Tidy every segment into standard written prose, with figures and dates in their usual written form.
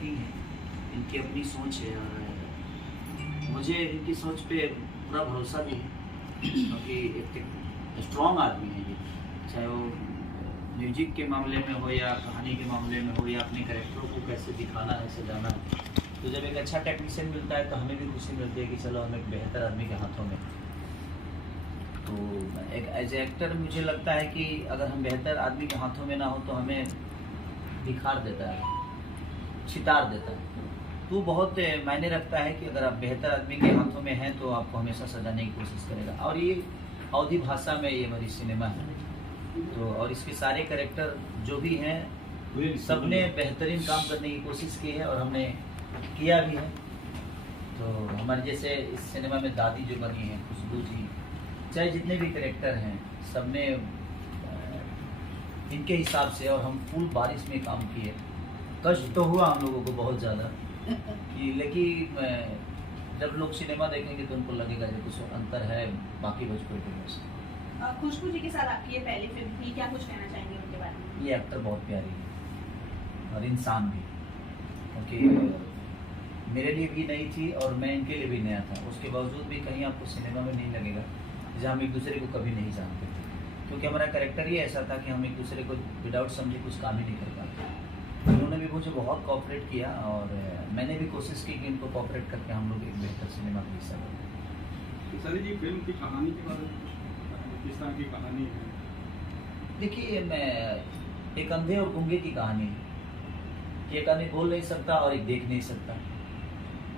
रहती हैं, इनकी अपनी सोच है और मुझे इनकी सोच पे पूरा भरोसा भी है क्योंकि एक स्ट्रॉन्ग आदमी है ये, चाहे वो म्यूजिक के मामले में हो या कहानी के मामले में हो या अपने कैरेक्टरों को कैसे दिखाना है, सजाना है। तो जब एक अच्छा टेक्नीशियन मिलता है तो हमें भी खुशी मिलती है कि चलो हम एक बेहतर आदमी के हाथों में। तो एक एज एक्टर मुझे लगता है कि अगर हम बेहतर आदमी के हाथों में ना हो तो हमें बिखार देता है, छितार देता है। तो बहुत मायने रखता है कि अगर आप बेहतर आदमी के हाथों में हैं तो आपको हमेशा सजाने की कोशिश करेगा। और ये अवधी भाषा में ये हमारी सिनेमा है, तो और इसके सारे कैरेक्टर जो भी हैं सबने बेहतरीन काम करने की कोशिश की है और हमने किया भी है। तो हमारे जैसे इस सिनेमा में दादी जो बनी है, खुशबू जी, चाहे जितने भी कैरेक्टर हैं सबने इनके हिसाब से, और हम फुल बारिश में काम किए। कष्ट तो हुआ हम लोगों को बहुत ज़्यादा कि, लेकिन जब लोग सिनेमा देखेंगे तो उनको लगेगा कि कुछ अंतर है बाकी भोजपुरी फिल्मों से। खुशबू जी के साथ आपकी ये पहली फिल्म थी, क्या कुछ कहना चाहेंगे उनके बारे में? ये एक्टर बहुत प्यारी है और इंसान भी, क्योंकि मेरे लिए भी नई थी और मैं इनके लिए भी नया था। उसके बावजूद भी कहीं आपको सिनेमा में नहीं लगेगा जहाँ हम एक दूसरे को कभी नहीं जानते थे, क्योंकि हमारा कैरेक्टर ही ऐसा था कि हम एक दूसरे को विदाउट समझे कुछ काम ही नहीं कर पाते। उन्होंने भी मुझे बहुत कोऑपरेट किया और मैंने भी कोशिश की कि इनको कोऑपरेट करके हम लोग एक बेहतर सिनेमा का हिस्सा बने। सर जी, फिल्म की कहानी के बारे में किस तरह की कहानी है? देखिए, मैं एक अंधे और गूंगे की कहानी है। एक आदमी बोल नहीं सकता और एक देख नहीं सकता।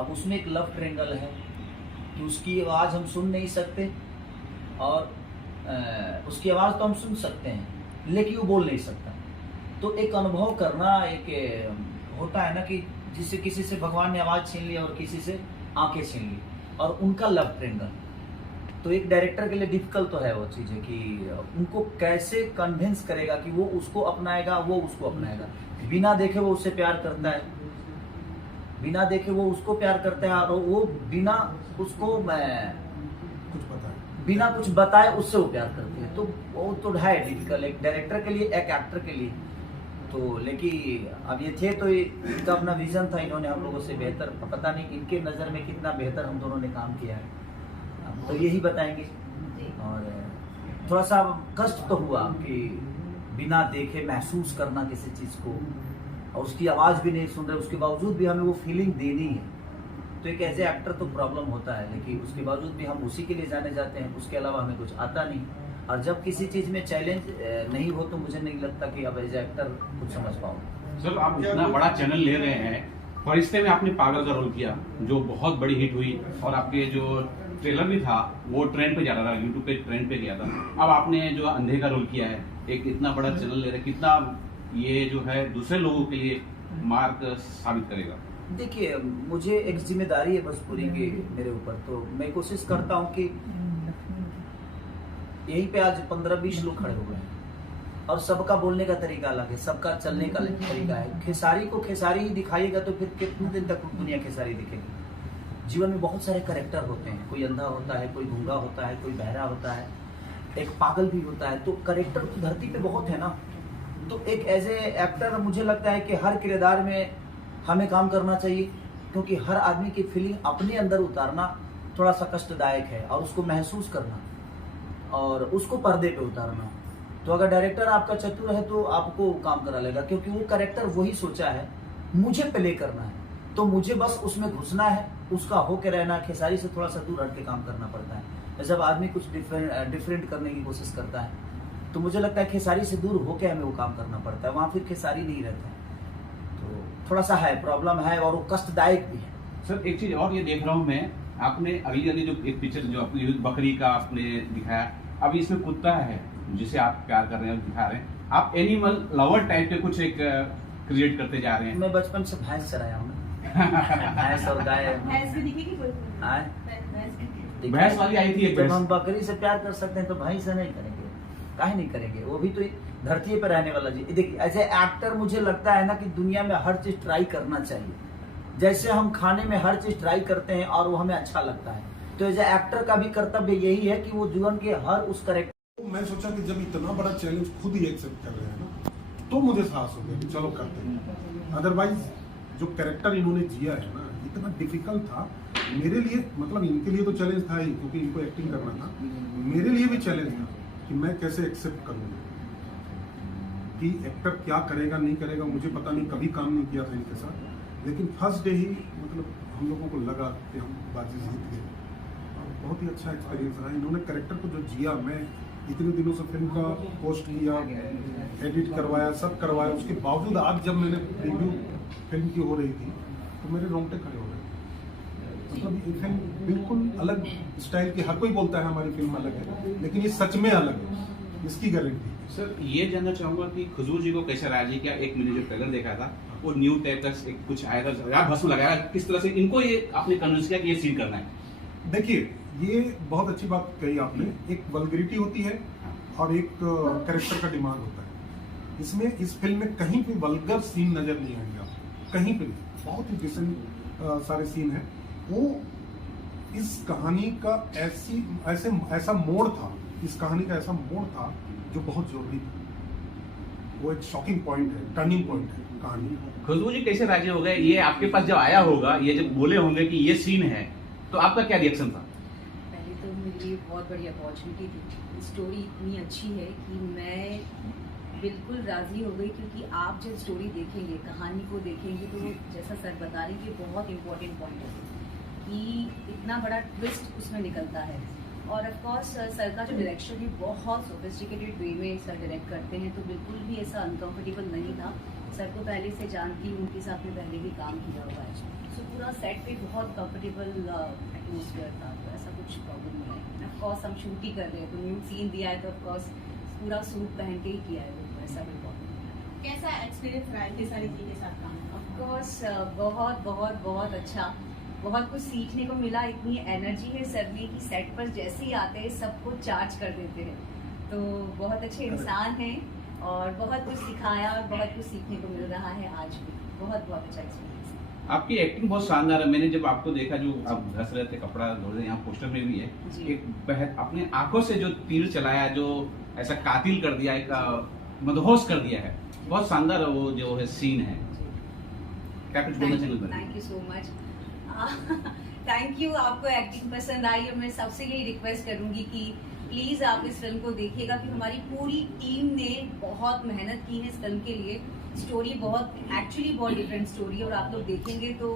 अब उसमें एक लव ट्रेंगल है कि उसकी आवाज़ हम सुन नहीं सकते और उसकी आवाज़ तो हम सुन सकते हैं लेकिन वो बोल नहीं सकता। तो एक अनुभव करना एक होता है ना कि जिससे किसी से भगवान ने आवाज़ छीन ली और किसी से आंखें छीन ली, और उनका लव ट्रेंगल। तो एक डायरेक्टर के लिए डिफिकल्ट तो है वो चीज़ है कि उनको कैसे कन्विंस करेगा कि वो उसको अपनाएगा, वो उसको अपनाएगा। बिना देखे वो उससे प्यार करता है, बिना देखे वो उसको प्यार करता है, और वो बिना उसको बिना कुछ बताए उससे वो प्यार करते हैं। तो वो तो है डिफिकल्ट एक डायरेक्टर के लिए, एक एक्टर के लिए। तो लेकिन अब ये थे तो इनका अपना विजन था, इन्होंने हम लोगों से बेहतर, पता नहीं इनके नज़र में कितना बेहतर हम दोनों ने काम किया है, तो यही बताएंगे। और थोड़ा सा कष्ट तो हुआ कि बिना देखे महसूस करना किसी चीज़ को, और उसकी आवाज़ भी नहीं सुन रहे, उसके बावजूद भी हमें वो फीलिंग देनी है। तो एक एज ए एक्टर तो प्रॉब्लम होता है, लेकिन उसके बावजूद भी हम उसी के लिए जाने जाते हैं, उसके अलावा हमें कुछ आता नहीं। और जब किसी चीज़ में चैलेंज नहीं हो तो मुझे नहीं लगता कि अब एज ए एक्टर कुछ समझ पाऊँ। सर, आप इतना बड़ा चैनल ले रहे हैं, फरिश्ते में आपने पागल का रोल किया जो बहुत बड़ी हिट हुई, और आपके जो ट्रेलर भी था वो ट्रेंड पे जा रहा था, यूट्यूब पे ट्रेंड पे गया था। अब आपने जो अंधे का रोल किया है, एक इतना बड़ा चैनल ले रहे, कितना ये जो है दूसरे लोगों के लिए मार्क साबित करेगा? देखिए, मुझे एक जिम्मेदारी है बस पूरी की मेरे ऊपर, तो मैं कोशिश करता हूँ कि यहीं पे आज 15-20 लोग खड़े हुए हैं और सबका बोलने का तरीका अलग है, सबका चलने का तरीका है। खेसारी को खेसारी ही दिखाइएगा तो फिर कितने दिन तक दुनिया खेसारी दिखेगी। जीवन में बहुत सारे कैरेक्टर होते हैं, कोई अंधा होता है, कोई गूंगा होता है, कोई बहरा होता है, एक पागल भी होता है। तो कैरेक्टर तो धरती पे बहुत है ना। तो एक एज ए एक्टर मुझे लगता है कि हर किरदार में हमें काम करना चाहिए, क्योंकि हर आदमी की फीलिंग अपने अंदर उतारना थोड़ा सा कष्टदायक है, और उसको महसूस करना और उसको पर्दे पे उतारना। तो अगर डायरेक्टर आपका चतुर है तो आपको काम करा लेगा, क्योंकि वो कैरेक्टर वही सोचा है, मुझे प्ले करना है, तो मुझे बस उसमें घुसना है, उसका होके रहना। खेसारी से थोड़ा सा दूर हट के काम करना पड़ता है। जब आदमी कुछ डिफरेंट करने की कोशिश करता है तो मुझे लगता है खेसारी से दूर होके हमें वो काम करना पड़ता है, वहाँ फिर खेसारी नहीं रहता है। तो थोड़ा सा है, प्रॉब्लम है, और वो कष्टदायक भी है। सर, एक चीज और ये देख रहा हूँ मैं, आपने अगली वाली जो एक पिक्चर जो आपकी बकरी का आपने दिखाया, अभी इसमें कुत्ता है जिसे आप प्यार कर रहे हैं और दिखा रहे हैं, आप एनिमल लवर टाइप के कुछ एक क्रिएट करते जा रहे हैं। मैं बचपन से भैंस चराया हूँ भैंस और गाय। भैंस भी दिखेगी कोई? भैंस वाली आई थी एक जब हम बकरी से प्यार कर सकते हैं तो भैंस से नहीं करेंगे, काहे नहीं करेंगे? वो भी तो धरती पे रहने वाला जी। देखिए, एज ए एक्टर मुझे लगता है ना कि दुनिया में हर चीज ट्राई करना चाहिए। जैसे हम खाने में हर चीज ट्राई करते हैं और वो हमें अच्छा लगता है, तो एज ए एक्टर का भी कर्तव्य यही है कि वो जीवन के हर उस करेक्टर। मैं सोचा कि जब इतना बड़ा चैलेंज खुद ही एक्सेप्ट कर रहे हैं ना, तो मुझे साहस हो गया कि चलो करते हैं। अदरवाइज जो कैरेक्टर इन्होंने जिया है ना, इतना डिफिकल्ट था मेरे लिए, मतलब इनके लिए तो चैलेंज था ही क्योंकि इनको एक्टिंग करना था, मेरे लिए भी चैलेंज था कि मैं कैसे एक्सेप्ट करूँगा कि एक्टर क्या करेगा नहीं करेगा, मुझे पता नहीं, कभी काम नहीं किया था इनके साथ, लेकिन फर्स्ट डे ही मतलब हम लोगों को लगा कि हम बाजी जीत गए और बहुत ही अच्छा एक्सपीरियंस रहा। इन्होंने कैरेक्टर को जो जिया, मैं इतने दिनों से फिल्म का पोस्ट किया, एडिट करवाया, सब करवाया, उसके बावजूद आज जब मैंने रिव्यू फिल्म की हो रही थी तो मेरे रोंगटे खड़े हो गए। मतलब ये फिल्म बिल्कुल अलग स्टाइल की, हर कोई बोलता है हमारी फिल्म अलग है, लेकिन ये सच में अलग है, इसकी गारंटी। सर ये जानना चाहूंगा कि खुजूर जी को कैसे राजी किया? एक मैंने जो ट्रेलर देखा था वो न्यू टाइप का एक कुछ आया था, आप भस्म लगाया, किस तरह से इनको ये आपने कन्विंस किया कि ये सीन करना है? देखिए, ये बहुत अच्छी बात कही आपने, एक वल्गरिटी होती है और एक कैरेक्टर का डिमांड होता है। इसमें इस फिल्म में कहीं भी वल्गर सीन नजर नहीं आएंगे आपको, कहीं पे नहीं, बहुत ही डिसेंट सारे सीन हैं। वो इस कहानी का ऐसा मोड़ था, इस कहानी का ऐसा मोड़ था जो बहुत जरूरी था। वो एक शॉकिंग पॉइंट है, टर्निंग पॉइंट है कहानी। खुशबू जी कैसे राजी हो गए? ये आपके पास जब आया होगा, ये जब बोले होंगे कि ये सीन है, तो आपका क्या रिएक्शन था? पहले तो मेरे लिए बहुत बड़ी अपॉर्चुनिटी थी। स्टोरी इतनी अच्छी है कि मैं बिल्कुल राज़ी हो गई, क्योंकि आप जब स्टोरी देखेंगे, कहानी को देखेंगे, तो जैसा सर बता रहे हैं कि बहुत इंपॉर्टेंट पॉइंट है कि इतना बड़ा ट्विस्ट उसमें निकलता है। और ऑफ कोर्स सर का जो डायरेक्शन है बहुत सोफिस्टिकेटेड वे में सर डायरेक्ट करते हैं, तो बिल्कुल भी ऐसा अनकंफर्टेबल नहीं था। सर को पहले से जानती हूँ, उनके साथ में पहले भी काम किया हुआ है, सो पूरा सेट पे बहुत कंफर्टेबल एटमोसफियर था, तो ऐसा कुछ प्रॉब्लम नहीं है। ऑफ कोर्स हम शूट ही कर रहे हैं, तो न्यू सीन दिया है तो ऑफ कोर्स पूरा सूट पहन के ही किया है, तो ऐसा कोई प्रॉब्लम नहीं है। कैसा एक्सपीरियंस रहा है सारी चीज़ के साथ काम? ऑफ कोर्स बहुत बहुत बहुत अच्छा, बहुत कुछ सीखने को मिला। इतनी एनर्जी है सर में कि सेट पर जैसे ही आते हैं सबको चार्ज कर देते हैं, तो बहुत अच्छे इंसान हैं और बहुत कुछ सिखाया और बहुत कुछ सीखने को मिल रहा है आज भी। बहुत बहुत अच्छा एक्सपीरियंस है। आपकी एक्टिंग बहुत शानदार है। मैंने जब आपको देखा, जो आप घस रहे थे, कपड़ा धो रहे, यहाँ पोस्टर में भी है, जी। एक अपने आंखों से जो तीर चलाया, जो ऐसा कातिल कर दिया, एक मदहोश कर दिया है, बहुत शानदार वो जो है सीन है। क्या कुछ बोलना चाहिए? Thank you so much. Thank you, आपको एक्टिंग पसंद आई और मैं सबसे यही रिक्वेस्ट करूंगी कि प्लीज़ आप इस फिल्म को देखिएगा, कि हमारी पूरी टीम ने बहुत मेहनत की है इस फिल्म के लिए। स्टोरी एक्चुअली बहुत डिफरेंट स्टोरी है और आप लोग देखेंगे तो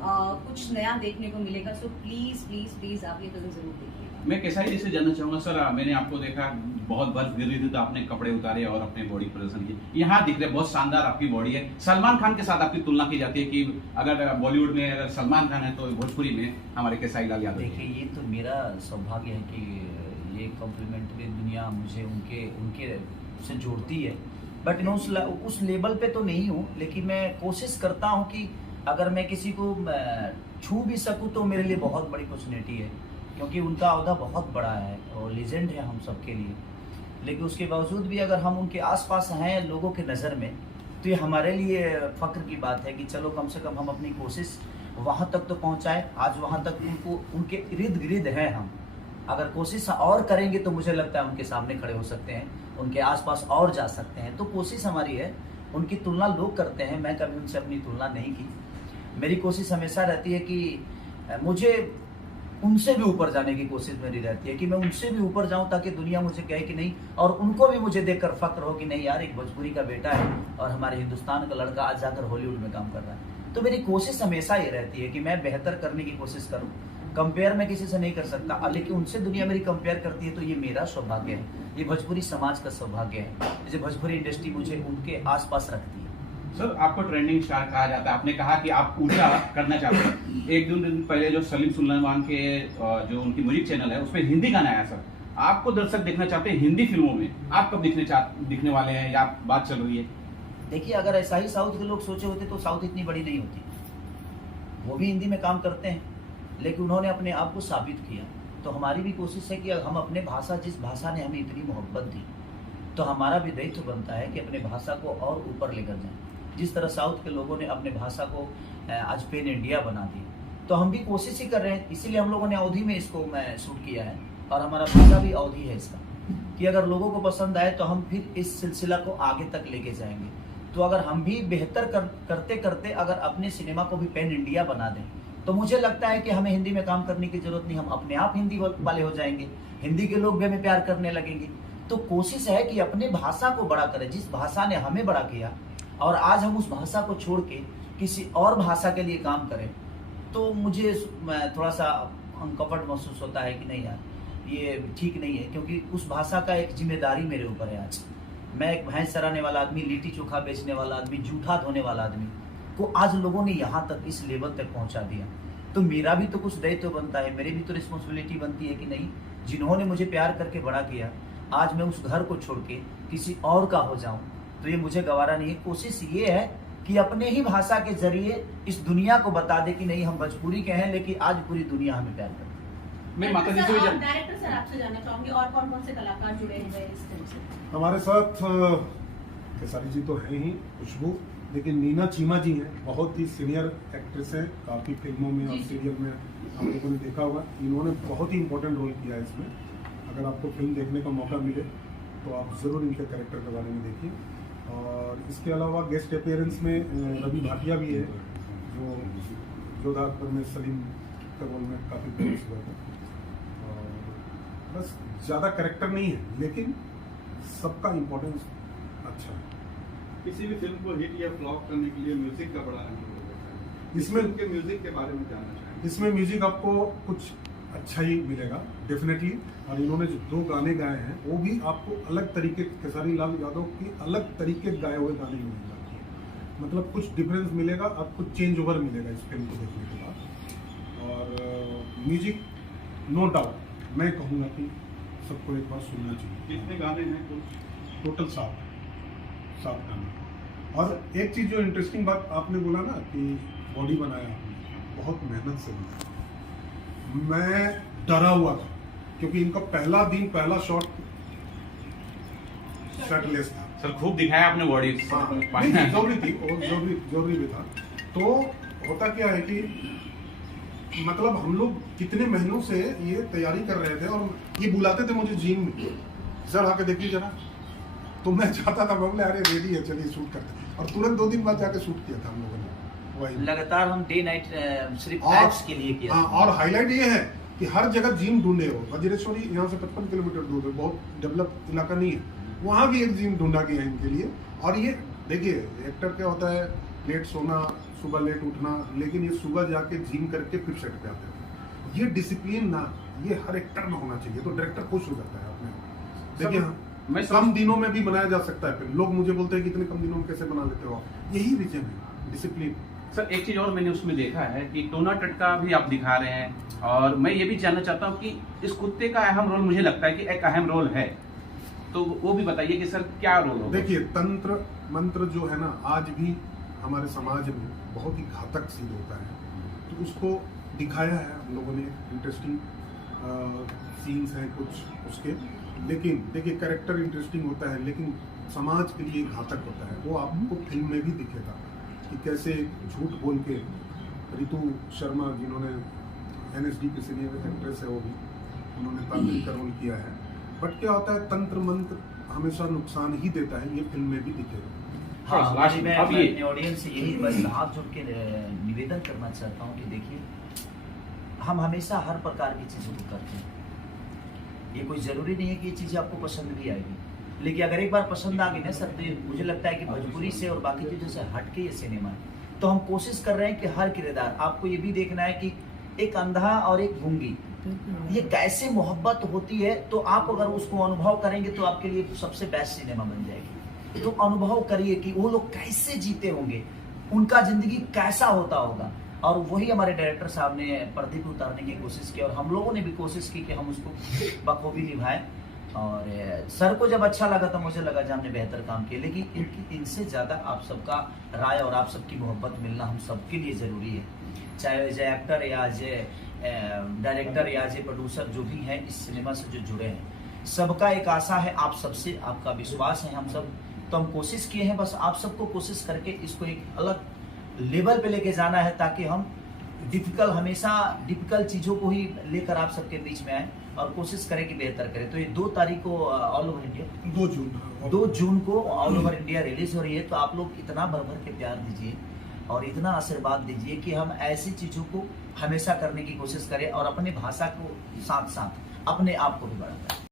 कुछ नया देखने को मिलेगा। सो प्लीज़ प्लीज़ प्लीज़ आप ये फिल्म जरूर देखिएगा। मैं कैसा ही से जानना चाहूंगा सर, मैंने आपको देखा बहुत बर्फ गिर रही थी तो आपने कपड़े उतारे और अपने बॉडी प्रदर्शन किए। यहाँ दिख रहे बहुत शानदार आपकी बॉडी है। सलमान खान के साथ आपकी तुलना की जाती है कि अगर बॉलीवुड में अगर सलमान खान है तो भोजपुरी में हमारे केसारी लाल यादव। देखिए, ये तो मेरा सौभाग्य है कि ये कॉम्प्लीमेंट्री दुनिया मुझे उनके से जोड़ती है, बट मैं उस लेवल पे तो नहीं हूँ, लेकिन मैं कोशिश करता हूँ कि अगर मैं किसी को छू भी सकूँ तो मेरे लिए बहुत बड़ी अपॉर्चुनिटी है, क्योंकि उनका अहदा बहुत बड़ा है और लीजेंड है हम सबके लिए। लेकिन उसके बावजूद भी अगर हम उनके आसपास हैं लोगों के नज़र में, तो ये हमारे लिए फ़ख्र की बात है कि चलो कम से कम हम अपनी कोशिश वहाँ तक तो पहुँचाएं। आज वहाँ तक उनके इर्द गिर्द हैं हम। अगर कोशिश और करेंगे तो मुझे लगता है उनके सामने खड़े हो सकते हैं, उनके आसपास और जा सकते हैं। तो कोशिश हमारी है। उनकी तुलना लोग करते हैं, मैं कभी उनसे अपनी तुलना नहीं की। मेरी कोशिश हमेशा रहती है कि मुझे उनसे भी ऊपर जाने की कोशिश मेरी रहती है, कि मैं उनसे भी ऊपर जाऊं ताकि दुनिया मुझे कहे कि नहीं, और उनको भी मुझे देखकर फक्र हो कि नहीं यार, एक भोजपुरी का बेटा है और हमारे हिंदुस्तान का लड़का आज जाकर हॉलीवुड में काम कर रहा है। तो मेरी कोशिश हमेशा ये रहती है कि मैं बेहतर करने की कोशिश करूँ। कंपेयर मैं किसी से नहीं कर सकता, लेकिन उनसे दुनिया मेरी कंपेयर करती है तो ये मेरा सौभाग्य है, ये भोजपुरी समाज का सौभाग्य है, जैसे भोजपुरी इंडस्ट्री मुझे उनके आसपास रखती है। सर आपको ट्रेंडिंग स्टार कहा जाता है। आपने कहा कि आप उल्टा करना चाहते हैं। एक दिन पहले जो सलीम सुलेमान के जो उनकी म्यूजिक चैनल है उसमें हिंदी गाना आया सर। आपको दर्शक देखना चाहते हैं हिंदी फिल्मों में, आप कब दिखने वाले हैं या बात चल रही है? देखिए, अगर ऐसा ही साउथ के लोग सोचे होते तो साउथ इतनी बड़ी नहीं होती। वो भी हिंदी में काम करते हैं, लेकिन उन्होंने अपने आप को साबित किया। तो हमारी भी कोशिश है कि हम अपने भाषा, जिस भाषा ने हमें इतनी मोहब्बत दी, तो हमारा भी दायित्व बनता है कि अपने भाषा को और ऊपर लेकर जाएं। जिस तरह साउथ के लोगों ने अपने भाषा को आज पेन इंडिया बना दी, तो हम भी कोशिश ही कर रहे हैं। इसीलिए हम लोगों ने अवधि में इसको शूट किया है और हमारा भाषा भी अवधि है इसका, कि अगर लोगों को पसंद आए तो हम फिर इस सिलसिला को आगे तक लेके जाएंगे। तो अगर हम भी बेहतर करते करते अगर अपने सिनेमा को भी पैन इंडिया बना दें, तो मुझे लगता है कि हमें हिंदी में काम करने की जरूरत नहीं, हम अपने आप हिंदी वाले हो जाएंगे, हिंदी के लोग भी हमें प्यार करने लगेंगे। तो कोशिश है कि अपने भाषा को बड़ा करें, जिस भाषा ने हमें बड़ा किया, और आज हम उस भाषा को छोड़ के किसी और भाषा के लिए काम करें, तो मुझे थोड़ा सा अनकंफर्ट महसूस होता है कि नहीं यार, ये ठीक नहीं है, क्योंकि उस भाषा का एक जिम्मेदारी मेरे ऊपर है। आज मैं एक भैंस चराने वाला आदमी, लिट्टी चोखा बेचने वाला आदमी, जूठा धोने वाला आदमी को आज लोगों ने यहाँ तक, इस लेवल तक पहुँचा दिया, तो मेरा भी तो कुछ दायित्व बनता है, मेरी भी तो रिस्पॉन्सिबिलिटी बनती है कि नहीं, जिन्होंने मुझे प्यार करके बड़ा किया, आज मैं उस घर को छोड़ के किसी और का हो जाऊं, तो ये मुझे गवारा नहीं है। कोशिश ये है कि अपने ही भाषा के जरिए इस दुनिया को बता दे कि नहीं, हम भोजपुरी के हैं, लेकिन आज पूरी दुनिया हमें प्यार करती है। मैं माता जी से भी डायरेक्टर सर आपसे जानना चाहूंगी, और कौन कौन से कलाकार जुड़े हैं इस फिल्म से? हमारे साथ खेसारी जी तो हैं ही, खुशबू, लेकिन नीना चीमा जी हैं, बहुत ही सीनियर एक्ट्रेस हैं, काफ़ी फिल्मों में और सीरियल में आप लोगों ने देखा होगा। इन्होंने बहुत ही इंपॉर्टेंट रोल किया है इसमें। अगर आपको फिल्म देखने का मौका मिले तो आप ज़रूर इनके कैरेक्टर के बारे में देखिए। और इसके अलावा गेस्ट अपीयरेंस में रवि भाटिया भी है, जो जोधा अकबर में सलीम के रोल में काफ़ी फेमस हुआ था। और बस ज़्यादा कैरेक्टर नहीं है, लेकिन सबका इम्पोर्टेंस अच्छा है। किसी भी फिल्म को हिट या फ्लॉप करने के लिए म्यूजिक का बड़ा अहम रोल होता है। इसमें उनके म्यूजिक के बारे में जानना चाहेंगे। इसमें म्यूजिक आपको कुछ अच्छा ही मिलेगा डेफिनेटली। और इन्होंने जो 2 गाने गाए हैं वो भी आपको अलग तरीके, खेसारी लाल यादव के अलग तरीके गाए हुए गाने मिलेगा, मतलब कुछ डिफरेंस मिलेगा, आपको चेंज ओवर मिलेगा इस फिल्म को देखने के बाद। और म्यूजिक नो डाउट मैं कहूँगा कि सबको एक बार सुनना चाहिए। कितने गाने हैं कुछ? टोटल 7 गाने। और एक चीज़ जो इंटरेस्टिंग बात आपने बोला ना कि बॉडी बनाया आपने, बहुत मेहनत से बना। मैं डरा हुआ था क्योंकि इनका पहला दिन पहला शॉट शर्टलेस था। सर खूब दिखाया आपने बॉडी। जरूरी थी, जरूरी भी था। तो होता क्या है कि मतलब हम लोग कितने महीनों से ये तैयारी कर रहे थे, और ये बुलाते थे मुझे जिम में, सर आके देखिए जरा, तो मैं चाहता था, मैं बोले अरे रेडी है चलिए शूट करते हैं। और तुरंत 2 दिन बाद जाके शूट किया था हम लोगों ने वही। लगातार हम डे नाइट सिर्फ और- एड्स के लिए किया। हाँ, और हाईलाइट ये है कि हर जगह जिम ढूंढे हो। वज्रेश्वरी यहाँ से 55 किलोमीटर दूर है, बहुत डेवलप इलाका नहीं है, वहाँ भी एक जिम ढूंढा गया है इनके लिए। और ये देखिए एक्टर क्या होता है, लेट सोना, सुबह लेट उठना, लेकिन ये सुबह जाके जिम करके फिर सेट पे आते हैं। ये डिसिप्लिन ना, ये हर एक्टर में होना चाहिए, तो डायरेक्टर खुश हो जाता है अपने। देखिए मैं कम दिनों में भी बनाया जा सकता है फिल्म। लोग मुझे बोलते हैं कि इतने कम दिनों में कैसे बना लेते हो, यही रीजन है, डिसिप्लिन। सर एक चीज और मैंने उसमें देखा है कि टोना टटका भी आप दिखा रहे हैं, और मैं ये भी जानना चाहता हूँ कि इस कुत्ते का अहम रोल, मुझे लगता है कि एक अहम रोल है, तो वो भी बताइए कि सर क्या रोल होगा। देखिए तंत्र मंत्र जो है ना, आज भी हमारे समाज में बहुत ही घातक सिद्ध होता है, तो उसको दिखाया है हम लोगों ने। इंटरेस्टिंग सीन्स हैं कुछ उसके, लेकिन देखिए कैरेक्टर इंटरेस्टिंग होता है, लेकिन समाज के लिए घातक होता है। वो आपको फिल्म में भी दिखेगा कि कैसे झूठ बोल के रितु शर्मा, जिन्होंने NSD की सीनियर एक्ट्रेस है, वो भी उन्होंने तामिल का रोल किया है। बट क्या होता है, तंत्र मंत्र हमेशा नुकसान ही देता है, ये फिल्म में भी दिखेगा। हाँ, लास्ट मैं अब ये अपने ऑडियंस से यही बस हाथ जोड़ के निवेदन करना चाहता हूँ कि देखिए, हम हमेशा हर प्रकार की चीज़ों को करते हैं। ये कोई ज़रूरी नहीं है कि ये चीज़ें आपको पसंद भी आएगी, लेकिन अगर एक बार पसंद आ गई ना सर, तो मुझे लगता है कि भोजपुरी से और बाकी चीज़ों से हट के ये सिनेमा है। तो हम कोशिश कर रहे हैं कि हर किरदार, आपको ये भी देखना है कि एक अंधा और एक गूंगी, ये कैसे मोहब्बत होती है, तो आप अगर उसको अनुभव करेंगे तो आपके लिए सबसे बेस्ट सिनेमा बन जाएगी। तो अनुभव करिए कि वो लोग कैसे जीते होंगे, उनका जिंदगी कैसा होता होगा, और वही हमारे डायरेक्टर साहब ने पर्दे पे उतारने की कोशिश की, और हम लोगों ने भी कोशिश की कि हम उसको बखूबी निभाएं। और सर को जब अच्छा लगा तो मुझे लगा कि हमने बेहतर काम किया, लेकिन इनसे ज़्यादा आप सबका राय और आप सबकी मोहब्बत मिलना हम सबके लिए ज़रूरी है। चाहे एज एक्टर या एज डायरेक्टर या एज प्रोड्यूसर जो भी हैं इस सिनेमा से जो जुड़े हैं, सबका एक आशा है आप सबसे, आपका विश्वास है हम सब, तो हम कोशिश किए हैं बस आप सबको कोशिश करके इसको एक अलग लेवल पे लेके जाना है, ताकि हम हमेशा डिफिकल्ट चीज़ों को ही लेकर आप सबके बीच में आए। और कोशिश करें कि बेहतर करें। तो ये 2 तारीख को ऑल ओवर इंडिया 2 जून हाँ, 2 जून को ऑल ओवर इंडिया रिलीज हो रही है। तो आप लोग इतना भर भर के प्यार दीजिए और इतना आशीर्वाद दीजिए कि हम ऐसी चीजों को हमेशा करने की कोशिश करें और अपने भाषा को साथ साथ अपने आप को भी बढ़ाएं।